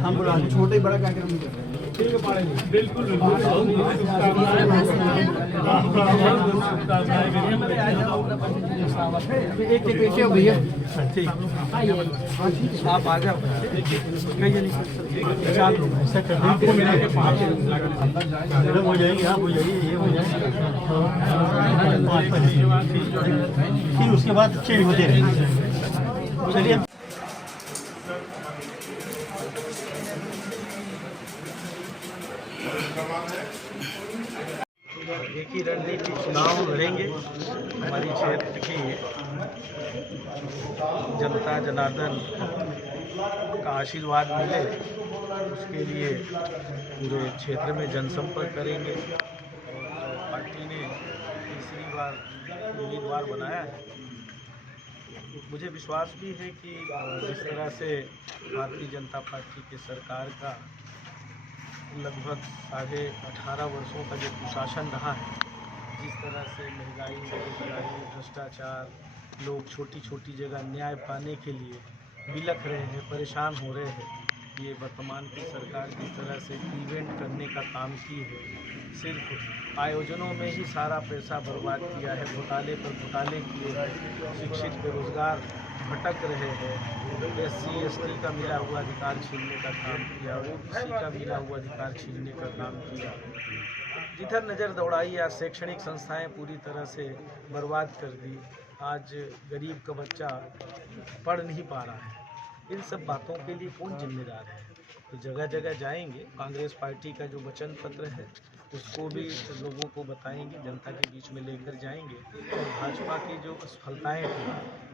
हम बुला छोटे बड़ा क्या करेंगे ठीक है बिल्कुल एक पीछे भैया आप आ जाओ चार लोग ऐसा कर आपको मिला के 5 हो जाएंगे आप हो जाइए ये हो जाएगा फिर उसके बाद चेंज होते रहेंगे। चलिए एक ही रणनीति चुनाव लड़ेंगे। हमारी क्षेत्र की जनता जनार्दन का आशीर्वाद मिले उसके लिए पूरे क्षेत्र में जनसंपर्क करेंगे। और पार्टी ने तीसरी बार उम्मीदवार बनाया है। मुझे विश्वास भी है कि जिस तरह से भारतीय जनता पार्टी की सरकार का लगभग 18.5 वर्षों का जो कुशासन रहा है, जिस तरह से महंगाई, बेरोजगारी, भ्रष्टाचार, लोग छोटी छोटी जगह न्याय पाने के लिए बिलख रहे हैं, परेशान हो रहे हैं, ये वर्तमान की सरकार जिस तरह से इवेंट करने का काम की है, सिर्फ आयोजनों में ही सारा पैसा बर्बाद किया है, घोटाले पर घोटाले किए हैं, शिक्षित बेरोजगार भटक रहे हैं, SC/ST का मिला हुआ अधिकार छीनने का काम किया, OBC का मिला हुआ अधिकार छीनने का काम किया। जिधर नज़र दौड़ाई आज शैक्षणिक संस्थाएं पूरी तरह से बर्बाद कर दी। आज गरीब का बच्चा पढ़ नहीं पा रहा है। इन सब बातों के लिए कौन जिम्मेदार है? तो जगह जगह जाएंगे। कांग्रेस पार्टी का जो वचन पत्र है उसको भी लोगों को बताएंगे, जनता के बीच में लेकर जाएंगे। और भाजपा की जो असफलताएँ थी,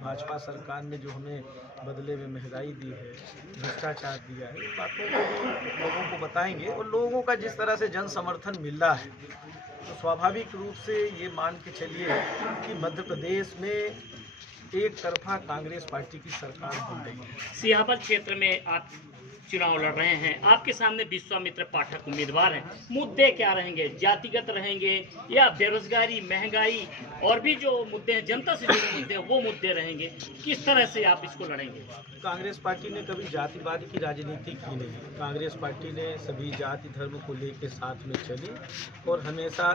भाजपा सरकार ने जो हमें बदले में महंगाई दी है, भ्रष्टाचार दिया है, इन बातों को भी लोगों को बताएंगे। और लोगों का जिस तरह से जन समर्थन मिल रहा है तो स्वाभाविक रूप से ये मान के चलिए कि मध्य प्रदेश में एक तरफा कांग्रेस पार्टी की सरकार बन रही है। सियापत क्षेत्र में आप चुनाव लड़ रहे हैं, आपके सामने विश्वामित्र पाठक उम्मीदवार हैं। मुद्दे क्या रहेंगे? जातिगत रहेंगे या बेरोजगारी, महंगाई और भी जो मुद्दे हैं, जनता से जुड़े मुद्दे हैं, वो मुद्दे रहेंगे? किस तरह से आप इसको लड़ेंगे? कांग्रेस पार्टी ने कभी जातिवाद की राजनीति की नहीं। कांग्रेस पार्टी ने सभी जाति धर्म को लेकर साथ में चली और हमेशा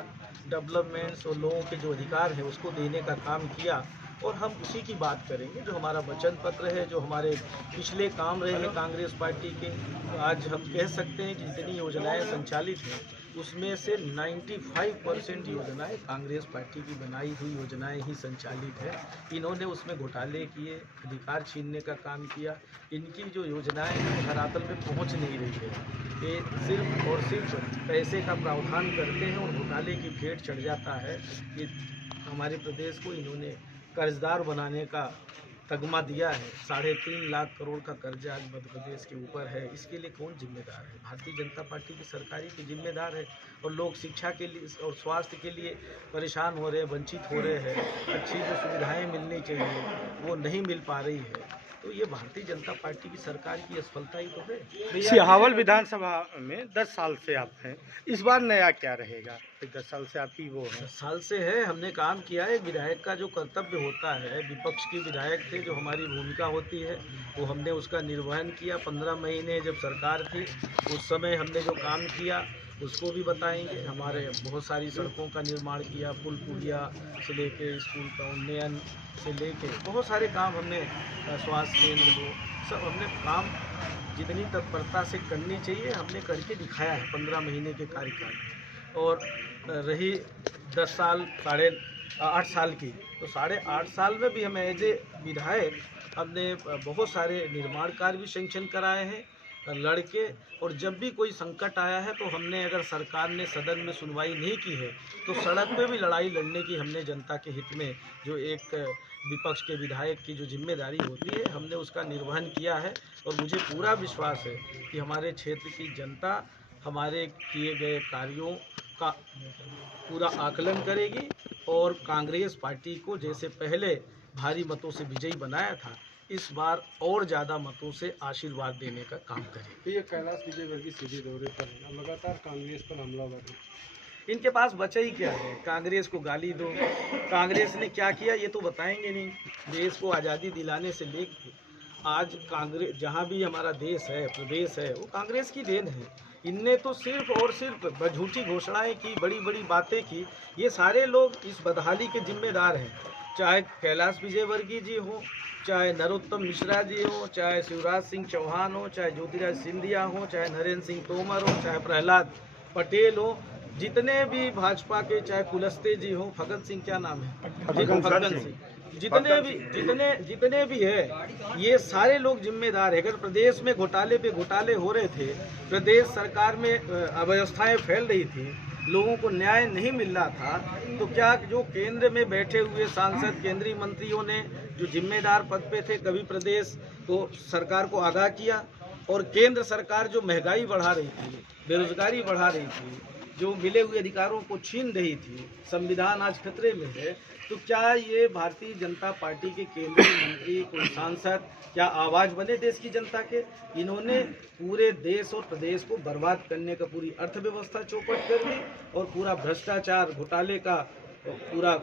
डेवलपमेंट्स और लोगों के जो अधिकार हैं उसको देने का काम किया। और हम उसी की बात करेंगे जो हमारा वचन पत्र है, जो हमारे पिछले काम रहे हैं कांग्रेस पार्टी के। आज हम कह सकते हैं कि जितनी योजनाएं संचालित हैं उसमें से 95% योजनाएं कांग्रेस पार्टी की बनाई हुई योजनाएं ही संचालित है। इन्होंने उसमें घोटाले किए, अधिकार छीनने का काम किया। इनकी जो योजनाएं हैं धरातल पे पहुंच नहीं रही है। ये सिर्फ और सिर्फ पैसे का प्रावधान करते हैं और घोटाले की भेंट चढ़ जाता है। ये हमारे प्रदेश को इन्होंने कर्जदार बनाने का तगमा दिया है। 3.5 लाख करोड़ का कर्जा आज मध्य प्रदेश के ऊपर है। इसके लिए कौन जिम्मेदार है? भारतीय जनता पार्टी की सरकार ही जिम्मेदार है। और लोग शिक्षा के लिए और स्वास्थ्य के लिए परेशान हो रहे हैं, वंचित हो रहे हैं। अच्छी जो सुविधाएं मिलनी चाहिए वो नहीं मिल पा रही है। तो ये भारतीय जनता पार्टी की सरकार की असफलता ही तो है। सिहावल विधानसभा में 10 साल से आप हैं, इस बार नया क्या रहेगा? 10 साल से आपकी वो है। 10 साल से है, हमने काम किया है। विधायक का जो कर्तव्य होता है, विपक्ष के विधायक थे, जो हमारी भूमिका होती है वो हमने उसका निर्वहन किया। 15 महीने जब सरकार थी उस समय हमने जो काम किया उसको भी बताएंगे। हमारे बहुत सारी सड़कों का निर्माण किया, पुल पुलिया से लेके स्कूल का उन्नयन से लेके बहुत सारे काम हमने, स्वास्थ्य केंद्र हो, सब हमने काम जितनी तत्परता से करनी चाहिए हमने करके दिखाया है 15 महीने के कार्यकाल। और रही 10 साल 8.5 साल की, तो 8.5 साल में भी हमें एज ए विधायक हमने बहुत सारे निर्माण कार्य भी सैंक्शन कराए हैं लड़के। और जब भी कोई संकट आया है तो हमने, अगर सरकार ने सदन में सुनवाई नहीं की है तो सड़क पे भी लड़ाई लड़ने की हमने जनता के हित में, जो एक विपक्ष के विधायक की जो जिम्मेदारी होती है, हमने उसका निर्वहन किया है। और मुझे पूरा विश्वास है कि हमारे क्षेत्र की जनता हमारे किए गए कार्यों का पूरा आकलन करेगी और कांग्रेस पार्टी को जैसे पहले भारी मतों से विजयी बनाया था, इस बार और ज़्यादा मतों से आशीर्वाद देने का काम करें। तो ये कैलाश विजयवर्गीय सीधे दौरे पर लगातार कांग्रेस पर हमला हो रहा है। इनके पास बचा ही क्या है? कांग्रेस को गाली दो, कांग्रेस ने क्या किया ये तो बताएंगे नहीं। देश को आज़ादी दिलाने से लेकर आज कांग्रेस जहाँ भी हमारा देश है, प्रदेश है, वो कांग्रेस की देन है। इनने तो सिर्फ और सिर्फ झूठी घोषणाएं की, बड़ी बड़ी बातें की। ये सारे लोग इस बदहाली के जिम्मेदार हैं, चाहे कैलाश विजयवर्गीय जी हो, चाहे नरोत्तम मिश्रा जी हो, चाहे शिवराज सिंह चौहान हो, चाहे ज्योतिराज सिंधिया हो, चाहे नरेंद्र सिंह तोमर हो, चाहे प्रहलाद पटेल हो, जितने भी भाजपा के, चाहे कुलस्ते जी हो, भगत सिंह क्या नाम है, फग्गन सिंह, जितने भी है, ये सारे लोग जिम्मेदार है। अगर प्रदेश में घोटाले पे घोटाले हो रहे थे, प्रदेश सरकार में अव्यवस्थाएं फैल रही थी, लोगों को न्याय नहीं मिल रहा था, तो क्या जो केंद्र में बैठे हुए सांसद, केंद्रीय मंत्रियों ने जो जिम्मेदार पद पे थे, कभी प्रदेश को सरकार को आगाह किया? और केंद्र सरकार जो महंगाई बढ़ा रही थी, बेरोजगारी बढ़ा रही थी, जो मिले हुए अधिकारों को छीन रही थी, संविधान आज खतरे में है, तो क्या ये भारतीय जनता पार्टी के केंद्रीय मंत्री, कोई सांसद क्या आवाज़ बने देश की जनता के? इन्होंने पूरे देश और प्रदेश को बर्बाद करने का, पूरी अर्थव्यवस्था चौपट कर दी और पूरा भ्रष्टाचार घोटाले का पूरा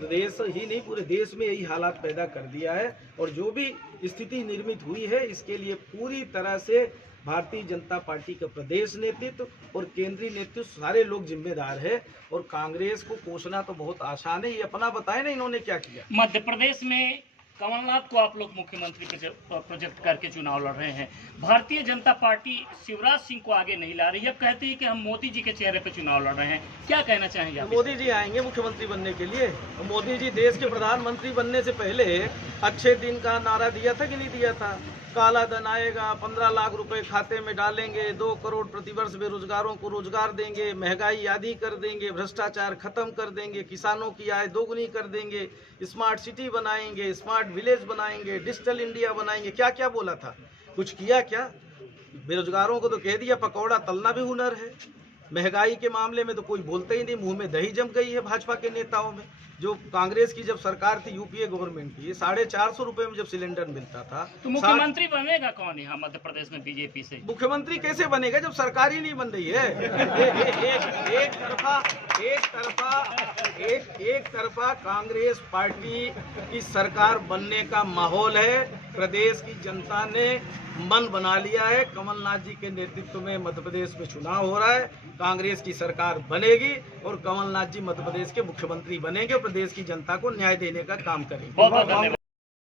देश ही नहीं, पूरे देश में यही हालात पैदा कर दिया है। और जो भी स्थिति निर्मित हुई है, इसके लिए पूरी तरह से भारतीय जनता पार्टी का प्रदेश नेतृत्व और केंद्रीय नेतृत्व सारे लोग जिम्मेदार है। और कांग्रेस को कोसना तो बहुत आसान है, ये अपना बताए ना इन्होंने क्या किया। मध्य प्रदेश में कमलनाथ को आप लोग मुख्यमंत्री प्रोजेक्ट करके चुनाव लड़ रहे हैं। भारतीय जनता पार्टी शिवराज सिंह को आगे नहीं ला रही है, अब कहती है कि हम मोदी जी के चेहरे पे चुनाव लड़ रहे हैं। क्या कहना चाहेंगे आप? मोदी जी आएंगे मुख्यमंत्री बनने के लिए। मोदी जी देश के प्रधानमंत्री बनने से पहले अच्छे दिन का नारा दिया था कि नहीं दिया था? काला धन आएगा, 15 लाख रुपए खाते में डालेंगे, 2 करोड़ प्रतिवर्ष बेरोजगारों को रोजगार देंगे, महंगाई आधी कर देंगे, भ्रष्टाचार खत्म कर देंगे, किसानों की आय दोगुनी कर देंगे, स्मार्ट सिटी बनाएंगे, स्मार्ट विलेज बनाएंगे, डिजिटल इंडिया बनाएंगे। क्या क्या बोला था? कुछ किया क्या? बेरोजगारों को तो कह दिया पकौड़ा तलना भी हुनर है। महंगाई के मामले में तो कोई बोलते ही नहीं, मुंह में दही जम गई है भाजपा के नेताओं में। जो कांग्रेस की जब सरकार थी, यूपीए गवर्नमेंट की, 450 रुपए में जब सिलेंडर मिलता था, तो मुख्यमंत्री बनेगा कौन यहाँ मध्य प्रदेश में बीजेपी से? मुख्यमंत्री कैसे बनेगा जब सरकार ही नहीं बन रही है? एक तरफा कांग्रेस पार्टी की सरकार बनने का माहौल है। प्रदेश की जनता ने मन बना लिया है, कमलनाथ जी के नेतृत्व में मध्य प्रदेश में चुनाव हो रहा है, कांग्रेस की सरकार बनेगी और कमलनाथ जी मध्य प्रदेश के मुख्यमंत्री बनेंगे, प्रदेश की जनता को न्याय देने का काम करेंगे। बहुत बहुत धन्यवाद।